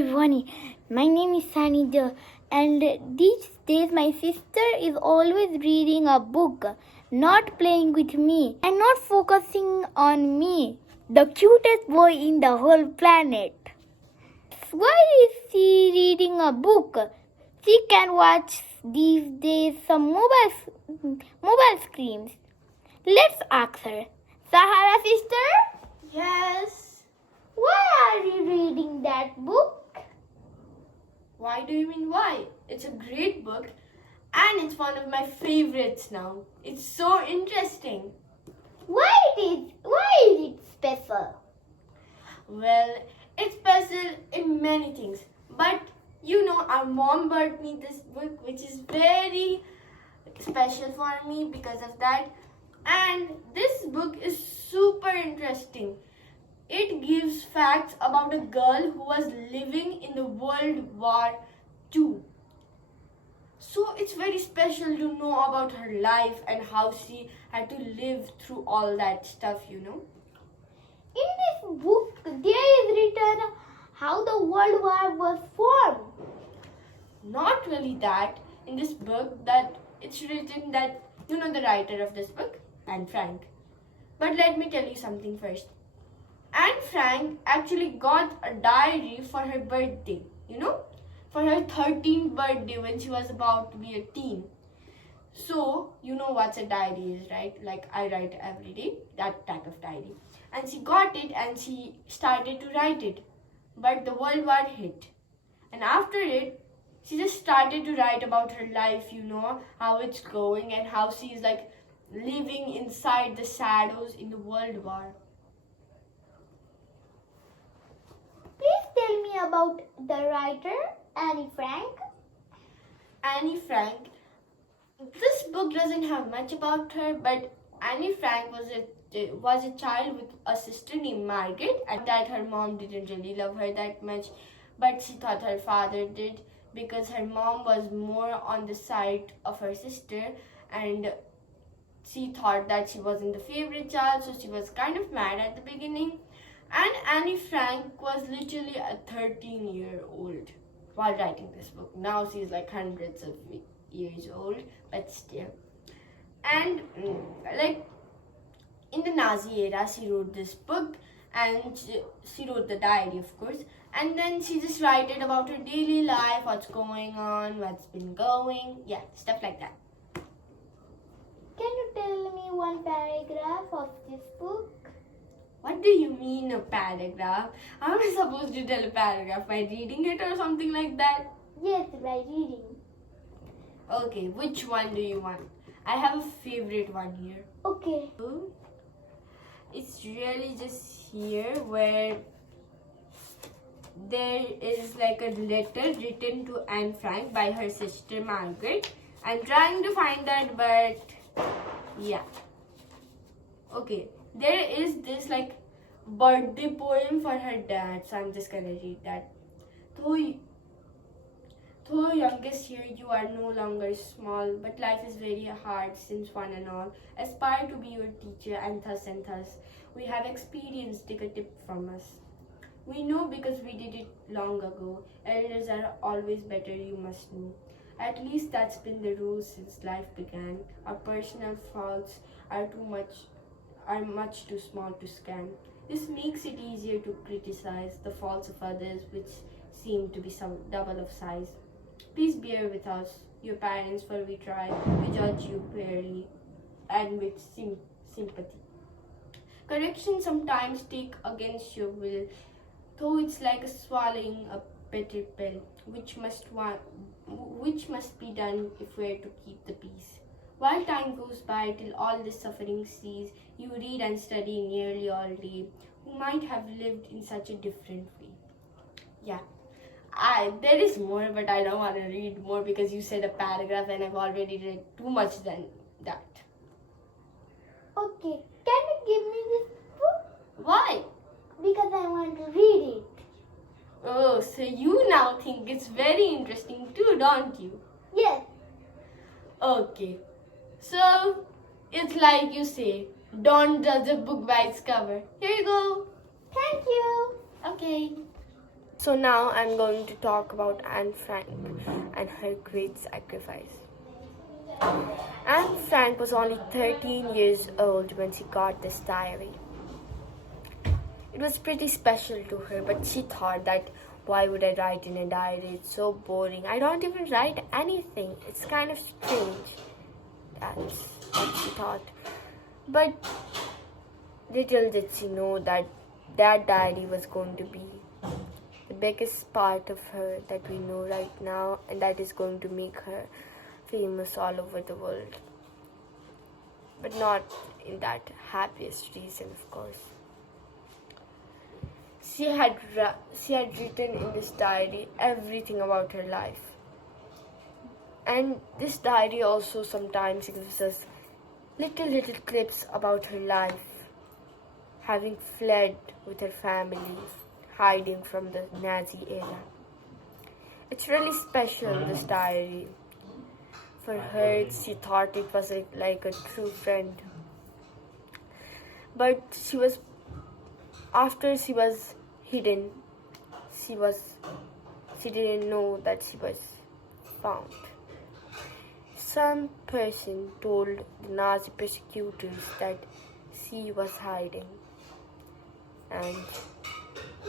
everyone, my name is Sunny Jo, and these days my sister is always reading a book, not playing with me and not focusing on me, the cutest boy in the whole planet. Why is she reading a book? She can watch these days some mobile screens. Let's ask her. Sahara sister? Yes. Why are you reading that book? Why do you mean why? It's a great book and it's one of my favorites now. It's so interesting. Why is it special? Well, it's special in many things. But our mom bought me this book which is very special for me because of that. And this book is super interesting. It gives facts about a girl who was living in the World War II. So it's very special to know about her life and how she had to live through all that stuff. In this book, there is written how the World War was formed. Not really that. In this book, that it's written that, the writer of this book, AnneFrank. But let me tell you something first. AnneFrank actually got a diary for her birthday, for her 13th birthday when she was about to be a teen. So, you know what a diary is, right? Like I write every day, that type of diary. And she got it and she started to write it. But the World War hit. And after it, she just started to write about her life, how it's going and how she's like living inside the shadows in the World War. Please tell me about the writer, AnneFrank. AnneFrank. This book doesn't have much about her, but AnneFrank was a child with a sister named Margaret, and that her mom didn't really love her that much, but she thought her father did because her mom was more on the side of her sister, and she thought that she wasn't the favorite child, so she was kind of mad at the beginning. And AnneFrank was literally a 13-year-old while writing this book. Now she's like hundreds of years old, but still. And in the Nazi era, she wrote this book and she wrote the diary, of course. And then she just wrote it about her daily life, what's going on, what's been going, stuff like that. Can you tell me one paragraph of this book? What do you mean a paragraph? How am I supposed to tell a paragraph? By reading it or something like that? Yes, by reading. Okay, which one do you want? I have a favorite one here. Okay. It's really just here where there is like a letter written to AnneFrank by her sister Margaret. I'm trying to find that, but yeah. Okay, there is this like birthday poem for her dad, so I'm just gonna read that. Though youngest here, you are no longer small, but life is very hard since one and all aspire to be your teacher, and thus. We have experience, take a tip from us. We know because we did it long ago. Elders are always better, you must know. At least that's been the rule since life began. Our personal faults are much too small to scan. This makes it easier to criticize the faults of others which seem to be some double of size. Please bear with us, your parents, for we try to judge you fairly and with sympathy. Correction sometimes take against your will, though it's like swallowing a bitter pill, which must be done if we're to keep the peace. While time goes by till all this suffering cease, you read and study nearly all day, who might have lived in such a different way. Yeah. There is more, but I don't want to read more because you said a paragraph and I've already read too much than that. Okay, can you give me this book? Why? Because I want to read it. Oh, so you now think it's very interesting too, don't you? Yes. Okay. So, it's like you say, don't judge a book by its cover. Here you go. Thank you. Okay. So now I'm going to talk about Anne Frank and her great sacrifice. Anne Frank was only 13 years old when she got this diary. It was pretty special to her, but she thought that why would I write in a diary? It's so boring. I don't even write anything. It's kind of strange. That's what she thought. But little did she know that that diary was going to be the biggest part of her that we know right now, and that is going to make her famous all over the world. But not in that happiest reason, of course. She had written in this diary everything about her life. And this diary also sometimes gives us little clips about her life, having fled with her family, hiding from the Nazi era. It's really special, this diary. For her, she thought it was like a true friend. But after she was hidden, she didn't know that she was found. Some person told the Nazi persecutors that she was hiding, and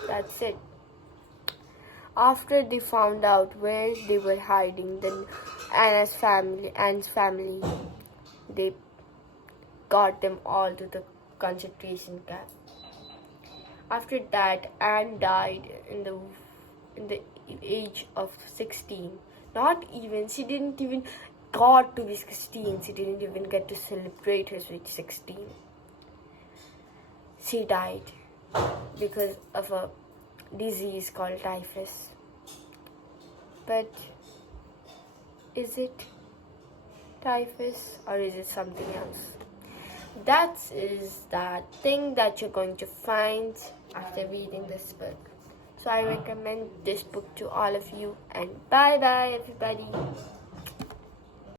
that's it. After they found out where they were hiding, then Anne's family, they got them all to the concentration camp. After that, Anne died in the age of 16. She didn't even got to be 16. She didn't even get to celebrate her sweet 16. She died because of a disease called typhus. But is it typhus or is it something else? That is that thing that you're going to find after reading this book. So I recommend this book to all of you, and bye bye everybody.